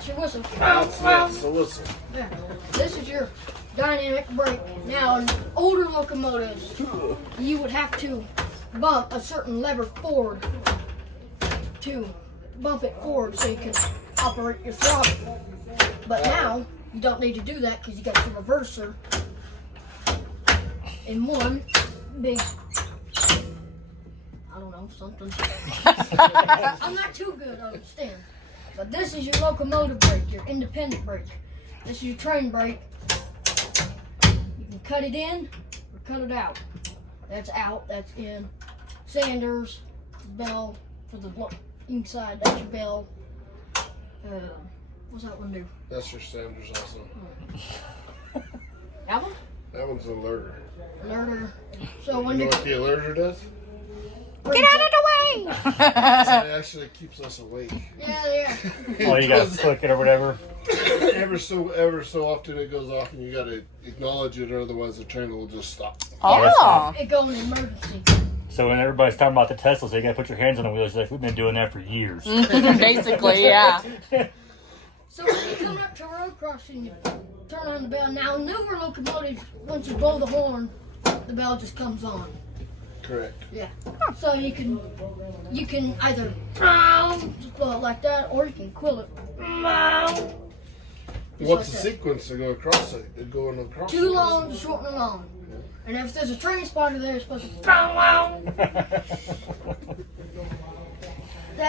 that's your whistle. That's the whistle. Yeah. This is your dynamic brake. Now, in older locomotives, you would have to bump a certain lever forward to bump it forward so you can operate your throttle. But now, you don't need to do that because you got your reverser in one big, I don't know, something. I'm not too good, I understand. But this is your locomotive brake, your independent brake. This is your train brake. You can cut it in or cut it out. That's out, that's in. Sanders, bell for the inside, that's your bell. What's that one do? That's your Sanders also. That one? That one's a alerter. Alerter. So when You know you what the alerter does? Get out of the way! It actually keeps us awake. yeah. Oh, you gotta click it or whatever. Ever so often it goes off and you gotta acknowledge it, or otherwise the train will just stop. Oh. It go in emergency. So when everybody's talking about the Teslas, you gotta put your hands on the wheels. Like, we've been doing that for years. Basically, yeah. So when you come up to road crossing, you turn on the bell. Now newer locomotives, once you blow the horn, the bell just comes on. Correct. Yeah. So you can either just blow it like that, or you can quill it. What's like the sequence to go across it? They go across Too it. long, short and long. And if there's a train spotter there, it's supposed to.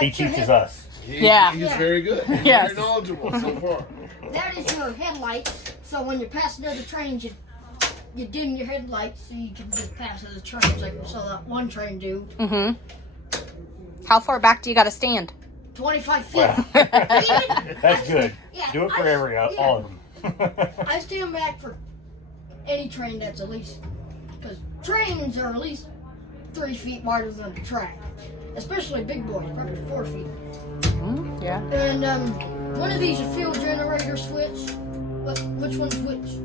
He teaches us. He's Yeah. very good. He's Yes. very knowledgeable so far. That is your headlights. So when you're passing other trains, you dim your headlights so you can just pass other trains, like we saw that one train do. Mm-hmm. How far back do you got to stand? 25 feet. Wow. That's good. Yeah, Do it for all of them. I stand back for any train that's at least, because trains are at least 3 feet wider than the track, especially big boys, probably 4 feet. Yeah. And one of these is fuel generator switch. Which one's which?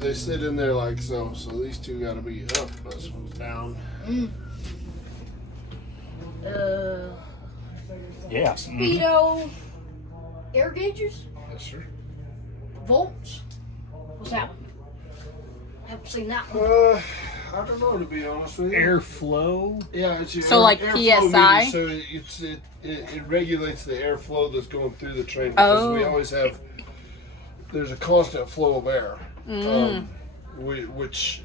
They sit in there like so. So these two got to be up. This one's down. Yeah. Speedo air gauges, Yes, sir. volts. What's that one? I haven't seen that one. I don't know, to be honest with you. Airflow. Yeah, it's your So, like airflow PSI? meter, so it regulates the airflow that's going through the train, because we always have, there's a constant flow of air, which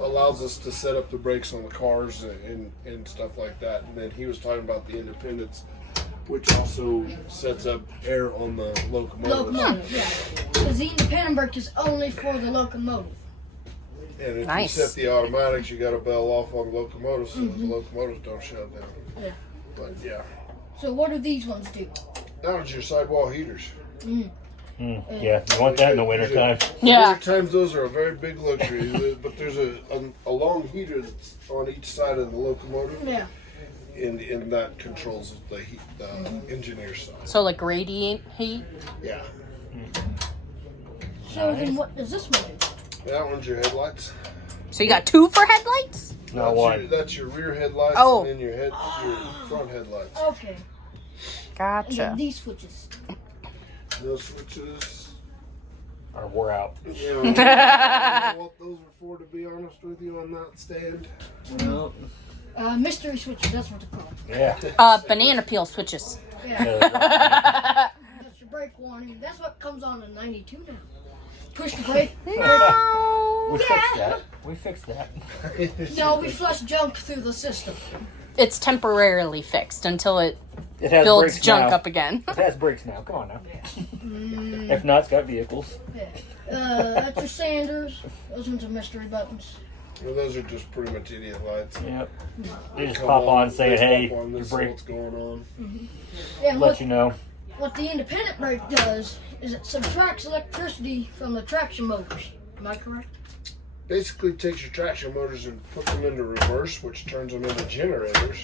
allows us to set up the brakes on the cars and stuff like that. And then he was talking about the independence, which also sets up air on the locomotive. Locomotive, yeah. Because the independent brake is only for the locomotive. And if Nice. you set the automatics, you got to bell off on the locomotive so the locomotives don't shut down. Yeah. But yeah, So what do these ones do? that was your sidewall heaters. Yeah, you want that in the wintertime. Yeah. Winter times, those are a very big luxury. But there's a long heater that's on each side of the locomotive, Yeah. and that controls the heat, the engineer side. So like radiant heat? Yeah, So then what does this one do? that one's your headlights. So you got 2 for headlights? No one. That's your rear headlights, Oh. and then your front headlights. Okay. And then Gotcha. these switches. Those switches. Or we're out. Yeah, I don't know what those were for, to be honest with you, on that stand. Mystery switches, that's what they're called. Yeah. Banana peel switches. Yeah. Yeah. That's your brake warning. That's what comes on in 92 now. Push the brake. No. We fixed that. We fixed that. No, we flush junk through the system. It's temporarily fixed until it It has builds brakes junk now. up again. It has brakes now. Come on now. If not, it's got vehicles. Yeah. That's your Sanders. Those ones are mystery buttons. Well, those are just pretty much idiot lights. Yep. They just Come pop on saying, just hey, pop on, your this is brake. what's going on. Yeah, Let you know. what the independent brake does is it subtracts electricity from the traction motors. Am I correct? Basically takes your traction motors and puts them into reverse, which turns them into generators.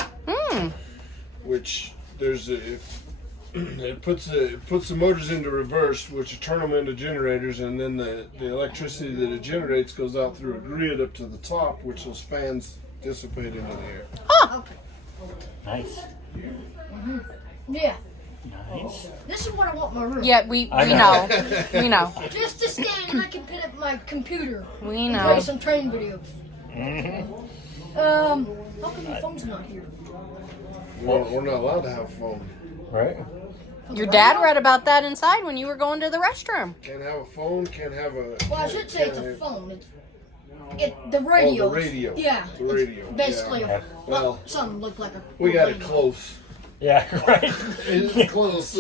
Which it puts the motors into reverse, which turn them into generators, and then the electricity that it generates goes out through a grid up to the top, which those fans dissipate into the air. Okay. Nice. Yeah. Nice. This is what I want in my room. Yeah, we I know. know. We know. Just to stand and I can put up my computer. We And know. play some train videos. Mm-hmm. How come your phone's not here? We're not allowed to have phone. Right? Your dad read about that inside when you were going to the restroom. Can't have a phone. Can't have a. Well, I should say it's a phone. It's the radio. Oh, the radio. Yeah. The it's radio, Basically, yeah. Well, something looked like a. We got it radio. close. Yeah, right. It's close.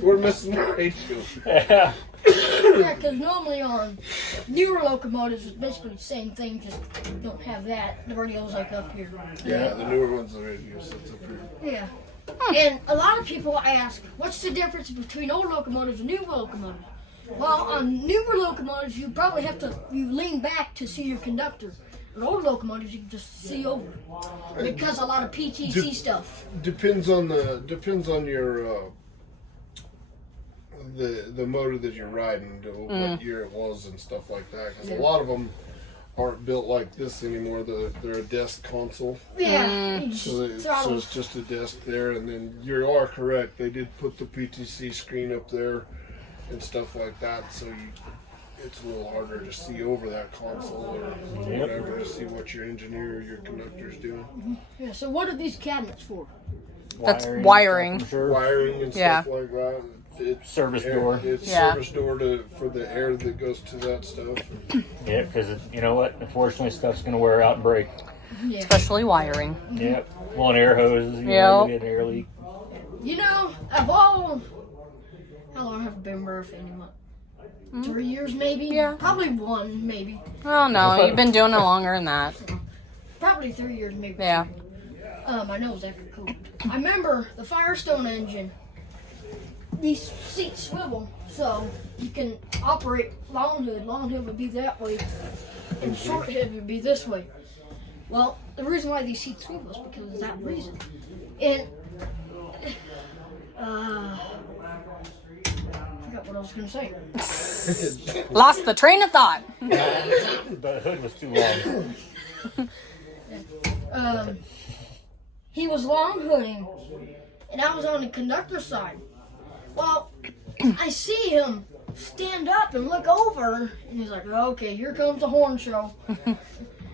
We're missing the radio. Yeah. Yeah, because normally on newer locomotives, it's basically the same thing, just don't have that. The radio's like up here. Yeah, the newer ones, the radio sits up here. Yeah. And a lot of people ask, what's the difference between old locomotives and new locomotives? Well, on newer locomotives, you probably have to lean back to see your conductor. On old locomotives, you can just see over because a lot of PTC stuff. Depends on your the motor that you're riding, what year it was, and stuff like that. Because a lot of them aren't built like this anymore. They're a desk console. Yeah. You So, just so throttle. it's just a desk there, and then you are correct. They did put the PTC screen up there and stuff like that, so it's a little harder to see over that console or whatever to see what your engineer or your conductor's doing. Yeah, so what are these cabinets for? That's wiring. I'm sure. Wiring and Yeah. stuff like that. It's Service door. It's Yeah. service door for the air that goes to that stuff. Yeah, because you know what? Unfortunately, stuff's gonna wear out and break. Yeah. Especially wiring. Yep. Well, and air hoses. You Yep. know, you get an air leak. You know, of all, how long have I been birthed anyway? 3 years maybe? Yeah. Probably one maybe. Oh no, you've been doing it longer than that. Probably 3 years maybe. Yeah. I know exactly cool. I remember the Firestone engine. These seats swivel, so you can operate long hood. Long hood would be that way, and short hood would be this way. Well, the reason why these seats swivel is because of that reason. And I forgot what I was gonna say. Lost the train of thought. The hood was too long. He was long hooding, and I was on the conductor's side. Well, I see him stand up and look over, and he's like, okay, here comes the horn show.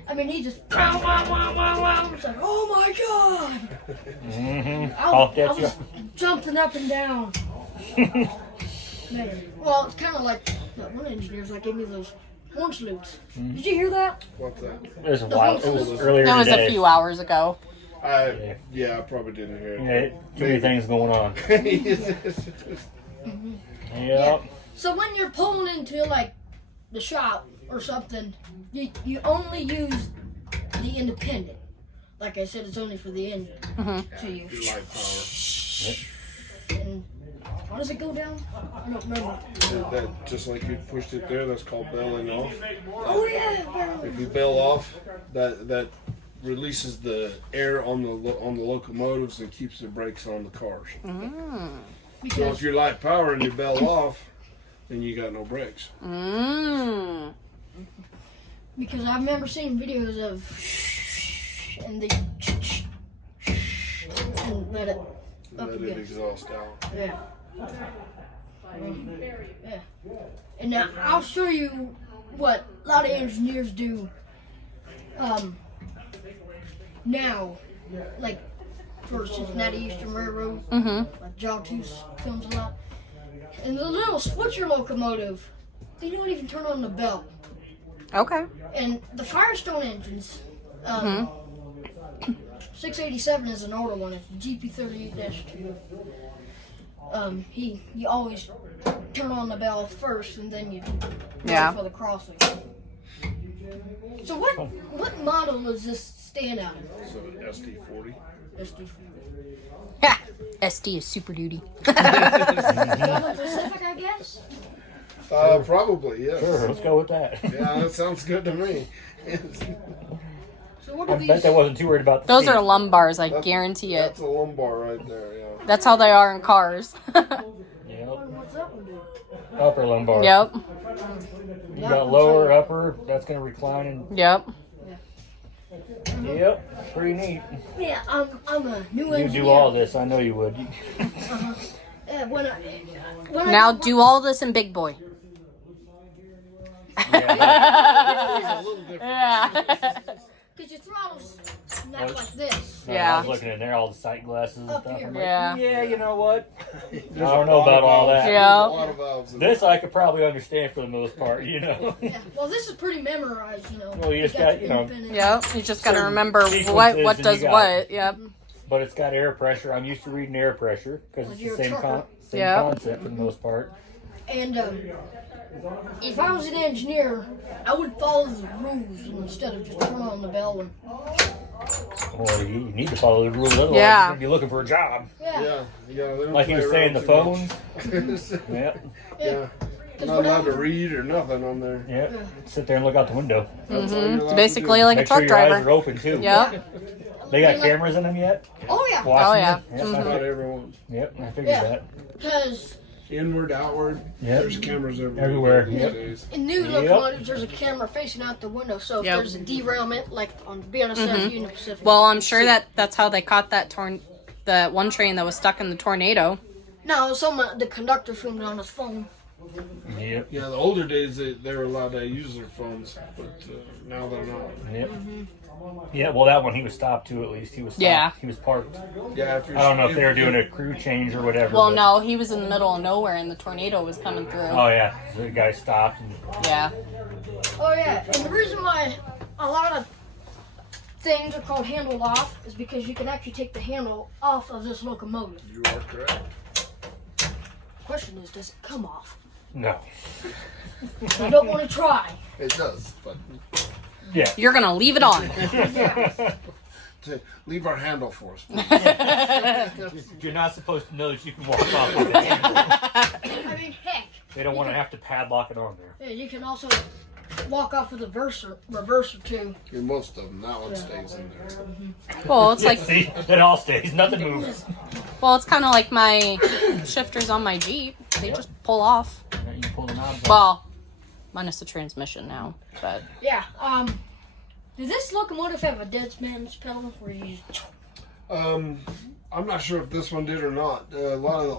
I mean, he just, wow, wow, wow, wow, wow. It's like, oh my God. Mm-hmm. I was jumping up and down. Man. Well, it's kind of like that one engineer's like gave me those horn salutes. Did you hear that? What's that? It was a while. It was earlier That was today. a few hours ago. I probably didn't hear it. Yeah, too many things going on. Yep. So when you're pulling into like the shop or something, you only use the independent. Like I said, it's only for the engine to use. Your light power. And how does it go down? I don't remember. That just like you pushed it there, that's called belling off. Oh yeah. If you bell off, that releases the air on the locomotives and keeps the brakes on the cars. So Because if you're light power and you bell off, then you got no brakes. because I remember seeing videos of and they and let it up Let it again. exhaust out. Yeah. Yeah. And now I'll show you what a lot of engineers do. Now, like for Cincinnati Eastern Railroad, like Jawtooth films a lot. And the little switcher locomotive, they don't even turn on the bell. Okay. And the Firestone engines, 687 is an older one. It's GP38-2. You always turn on the bell first, and then you go for the crossing. So what model does this stand out in? So SD40. SD40. Ha! SD is Super Duty. Pacific, I guess. Probably, yes. Sure, let's go with that. Yeah, that sounds good to me. So what I are bet these? they wasn't too worried about the Those seat. are lumbars, I guarantee it. That's a lumbar right there, yeah. That's how they are in cars. Yep. What's that one do? Upper lumbar. Yep. You got lower, upper. That's gonna recline and Yep. I Yep, pretty neat. Yeah, I'm a new You engineer. do all this, I know you would. When I Now do all this in big boy. Yeah, It's a little different. Yeah. Because your throttle's not like this. I Yeah. was looking in there, all the sight glasses and Up stuff. here. I'm like, Yeah. yeah, you know what? There's I don't know a lot about of all valves. that. Yeah. There's a lot of valves in This I could probably understand for the most part, you know. Yeah. Well, this is pretty memorized, you know. Well, you just got, you know, independent- Yep. You just gotta Certain remember what sequences does and you got what. Yep. But it's got air pressure. I'm used to reading air pressure because it's You're the a same trucker. same Yeah. concept for the most part. And if I was an engineer, I would follow the rules instead of just turn on the bell and. Well, you need to follow the rules, otherwise Yeah. you're gonna be looking for a job. Yeah. Yeah, they don't Like he play was saying, the around phones. too much. Yep, Yeah. Because Not allowed to read or nothing on there. yep. Sit there and look out the window. That's all you're allowed It's to basically do. like a Make sure truck your eyes driver. are open too. Yep. They got cameras in them yet? Oh yeah. Watching Oh, yeah. you? Yep, Not everyone. Yep, I figured Yeah. that. Because Inward, outward. Yep. There's cameras everywhere. Everywhere, these yep. days. in new Yep. locomotives, there's a camera facing out the window. So if Yep. there's a derailment, like on BNSF, Union Pacific. Well, I'm sure that's how they caught that one train that was stuck in the tornado. No, the conductor filmed it on his phone. Yep. Yeah, the older days they were allowed to use their phones, but now they're not. Yep. Yeah, well, that one he was stopped too. At least he was stopped. Yeah. He was parked. Yeah, if you're, I don't know if they were doing a crew change or whatever. Well, but- no, he was in the middle of nowhere and the tornado was coming through. Oh yeah, so the guy stopped. And, Yeah. Oh yeah, and the reason why a lot of things are called handle off is because you can actually take the handle off of this locomotive. You are correct. Question is, does it come off? no. I don't want to try. It does, but Yeah. You're gonna leave it on. leave our handle for us. You're not supposed to know that you can walk off with it. I mean, heck, They don't want to have to padlock it on there. yeah, you can also walk off with a reverser too. And most of them, that one stays in there. Well, it's like See, it all stays. Nothing moves. it's kind of like my shifters on my Jeep. They just pull off. Yeah, you can pull the knobs off. Well, minus the transmission now, but Yeah. Does this locomotive have a dead man's pedal where you just... I'm not sure if this one did or not. A lot of the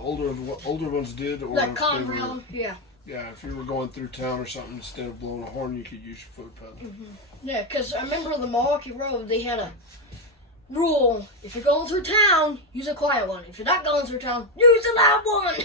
older ones did. Or like if Conrail? Yeah. Yeah, if you were going through town or something, instead of blowing a horn, you could use your foot pedal. Yeah, because I remember the Milwaukee Road, they had a rule. If you're going through town, use a quiet one. If you're not going through town, use a loud one.